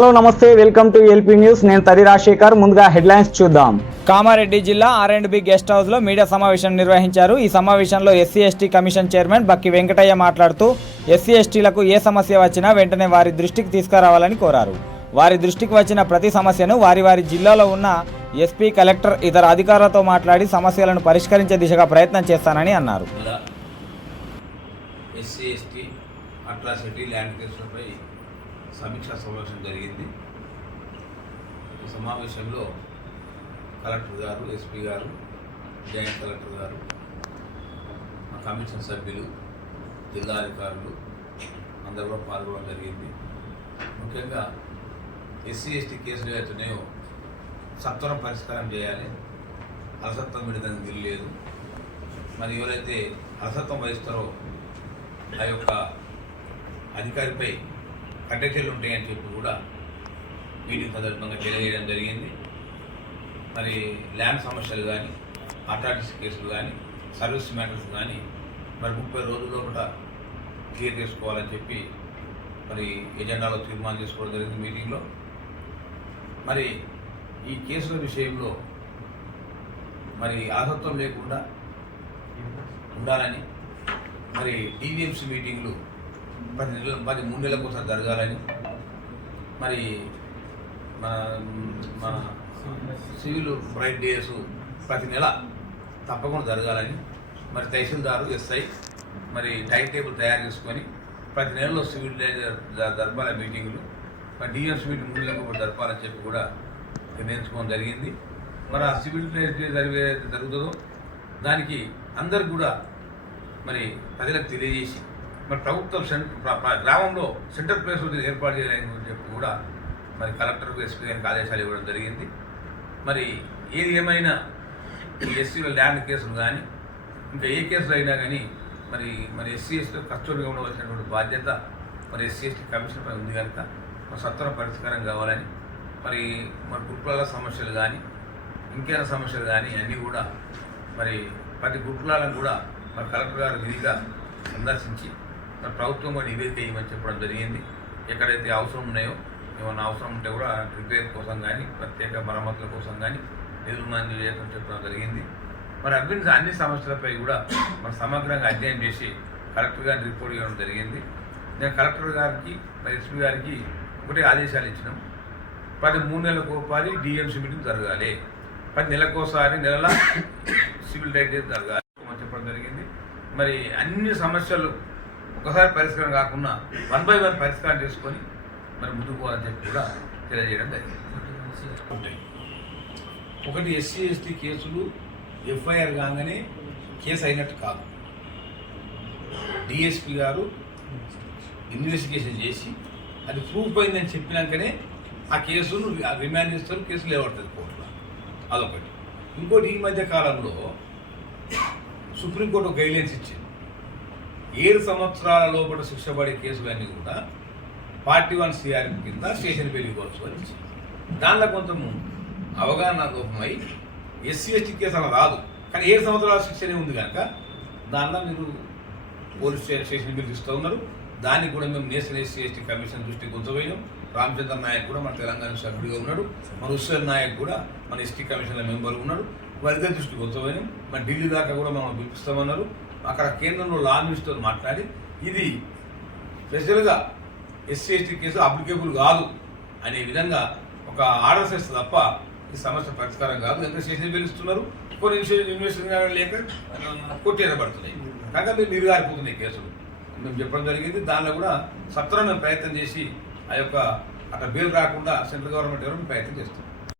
Hello నమస్తే, welcome to LP news. నేను తది రాజశేఖర్. ముందుగా హెడ్లైన్స్ చూద్దాం. కామారెడ్డి జిల్లా R&B గెస్ట్ హౌస్లో మీడియా సమావేశం నిర్వహించారు. ఈ సమావేశంలో ఎస్సీ/ఎస్టీ కమిషన్ చైర్మన్ బక్కి వెంకటయ్య మాట్లాడుతూ ఎస్సీ/ఎస్టీలకు ఏ సమస్య వచ్చినా వెంటనే వారి దృష్టికి తీసుకురావాలని కోరారు. వారి దృష్టికి వచ్చిన ప్రతి సమస్యను వారి జిల్లాలో ఉన్న ఎస్పీ, కలెక్టర్, ఇతర అధికారులతో మాట్లాడి సమస్యలను పరిష్కరించే దిశగా ప్రయత్నం చేస్తానని అన్నారు. ఎస్సీ/ఎస్టీ అట్రాసిటీ ల్యాండ్ కేసులపై సమీక్షా సమావేశం జరిగింది. ఈ సమావేశంలో కలెక్టర్ గారు, ఎస్పీ గారు, జాయింట్ కలెక్టర్ గారు, కమిషన్ సభ్యులు, జిల్లా అధికారులు అందరూ కూడా పాల్గొనడం జరిగింది. ముఖ్యంగా ఎస్సీ/ఎస్టీ కేసులు ఏవైతున్నాయో సత్వరం పరిష్కారం చేయాలి. అలసత్వం విడదని వీల్లేదు. మరి ఎవరైతే అలసత్వం వహిస్తారో ఆ యొక్క అధికారిపై కట్టెచర్యలు ఉంటాయని చెప్పి కూడా మీటింగ్ సందర్భంగా తెలియజేయడం జరిగింది. మరి ల్యాండ్ సమస్యలు కానీ, ఆర్టీసీ కేసులు కానీ, సర్వీస్ మ్యాటర్స్ కానీ మరి 30 రోజుల్లో కూడా క్లియర్ చేసుకోవాలని చెప్పి మరి ఎజెండాలో తీర్మానం చేసుకోవడం జరిగింది మీటింగ్లో. మరి ఈ కేసుల విషయంలో మరి అర్హత్వం లేకుండా ఉండాలని, మరి DVMC మీటింగ్లు ప్రతి 3 నెలలకు ఒకసారి జరగాలని, మరి మన సివిల్ రైట్ డేస్ ప్రతి నెల తప్పకుండా జరగాలని, మరి తహసీల్దారు, SI మరి టైం టేబుల్ తయారు చేసుకొని ప్రతి నెలలో సివిల్ జరపాల మీటింగులు, మరి DVMC మీటింగ్ 3 నెలలకు ఒకటి జరపాలని చెప్పి కూడా నిర్ణయించుకోవడం జరిగింది. మరి ఆ సివిల్ రైట్ జరుగుతుందో దానికి అందరు కూడా మరి ప్రజలకు తెలియజేసి మరి ప్రభుత్వం గ్రామంలో సెంటర్ ప్లేస్ ఏర్పాటు చేయాలని చెప్పి కూడా మరి కలెక్టర్కు, ఎస్పీ గారికి ఆదేశాలు ఇవ్వడం జరిగింది. మరి ఏది ఏమైనా ఈ ఎస్సీల ల్యాండ్ కేసులు కానీ ఇంకా ఏ కేసులు అయినా కానీ మరి ఎస్సీ/ఎస్టీలో కస్టడీగా ఉండవలసినటువంటి బాధ్యత మరి ఎస్సీ/ఎస్టీ కమిషన్ పై ఉంది కనుక మరి సత్వర పరిష్కారం కావాలని, మరి గురుకులాల సమస్యలు కానీ ఇంకేమైనా సమస్యలు కానీ అన్నీ కూడా మరి ప్రతి గురుకులాలను కూడా మరి కలెక్టర్ గారు విధిగా సందర్శించి మరి ప్రభుత్వం కూడా నివేదిక ఇవ్వమని చెప్పడం జరిగింది. ఎక్కడైతే అవసరం ఉన్నాయో, ఏమన్నా అవసరం ఉంటే కూడా రిపేర్ కోసం కానీ, ప్రత్యేక మరమ్మతుల కోసం కానీ నిధులు మంజూరు చేయడం చెప్పడం జరిగింది. మరి అన్ని సమస్యలపై కూడా మరి సమగ్రంగా అధ్యయనం చేసి కలెక్టర్ గారిని రిపోర్ట్ ఇవ్వడం జరిగింది. నేను కలెక్టర్ గారికి, మరి ఎస్పీ గారికి ఒకటే ఆదేశాలు ఇచ్చినాం. ప్రతి 3 నెలలకు ఒకసారి DVMC మీటింగ్ జరగాలి, ప్రతి నెలకోసారి నెలల సివిల్ రైట్ జరగాలి అని చెప్పడం జరిగింది. మరి అన్ని సమస్యలు ఒకసారి పరిష్కారం కాకుండా 1 by 1 పరిష్కారం చేసుకొని మరి ముందుకు పోవాలని చెప్పి కూడా తెలియజేయడం జరిగింది. ఒకటి ఎస్సీ/ఎస్టీ కేసులు FIR కాగానే కేసు అయినట్టు కాదు. DSP గారు ఇన్వెస్టిగేషన్ చేసి అది ప్రూఫ్ అయిందని చెప్పినాకనే ఆ కేసును రిమాండ్ చేస్తారు, కేసు లేవడుతుంది కోర్టులో. అదొకటి. ఇంకోటి, ఈ మధ్య కాలంలో సుప్రీంకోర్టు గైడ్లైన్స్ ఇచ్చింది. 7 సంవత్సరాల లోపల శిక్ష పడే కేసులన్నీ కూడా Part 1 CR కింద స్టేషన్ వెళ్ళిపోవచ్చు అని ఇచ్చింది. దానిలో కొంత అవగాహన లోపమై ఎస్సీ/ఎస్టీ కేసు అలా రాదు, కానీ 7 సంవత్సరాల శిక్షనే ఉంది కనుక దానిలో మీరు పోలీస్ స్టేషన్ బిల్ ఇస్తూ ఉన్నారు. దానికి కూడా మేము నేషనల్ ఎస్సీ/ఎస్టీ కమిషన్ దృష్టికి ఉంచబోయాం. రామచంద్ర నాయక్ కూడా మన తెలంగాణ సభ్యుడిగా ఉన్నాడు, మన హుస్సేన్ నాయక్ కూడా మన ఎస్టీ కమిషన్ల మెంబర్ ఉన్నాడు. వారిద్దరి దృష్టికి ఉంచబోయాం. మన ఢిల్లీ దాకా కూడా మనం పిలిపిస్తామన్నారు. అక్కడ కేంద్రంలో లా మినిస్టర్ మాట్లాడి ఇది స్పెషల్గా ఎస్సీ/ఎస్టీ కేసు అప్లికేబుల్ కాదు అనే విధంగా ఒక ఆర్డర్స్ ఇస్తే తప్ప ఈ సమస్య పరిష్కారం కాదు. ఎంత స్టేషన్ పిలుస్తున్నారు, కొన్ని ఇన్వెస్టిగేషన్ లేక కొట్టేయబడుతున్నాయి కనుక మీరు నీరుగారిపోతున్నాయి కేసులు మేము చెప్పడం జరిగింది. దానిలో కూడా సత్వరం మేము ప్రయత్నం చేసి ఆ యొక్క అట్లా బెయిల్ రాకుండా సెంట్రల్ గవర్నమెంట్ ఎవరు ప్రయత్నం చేస్తాం.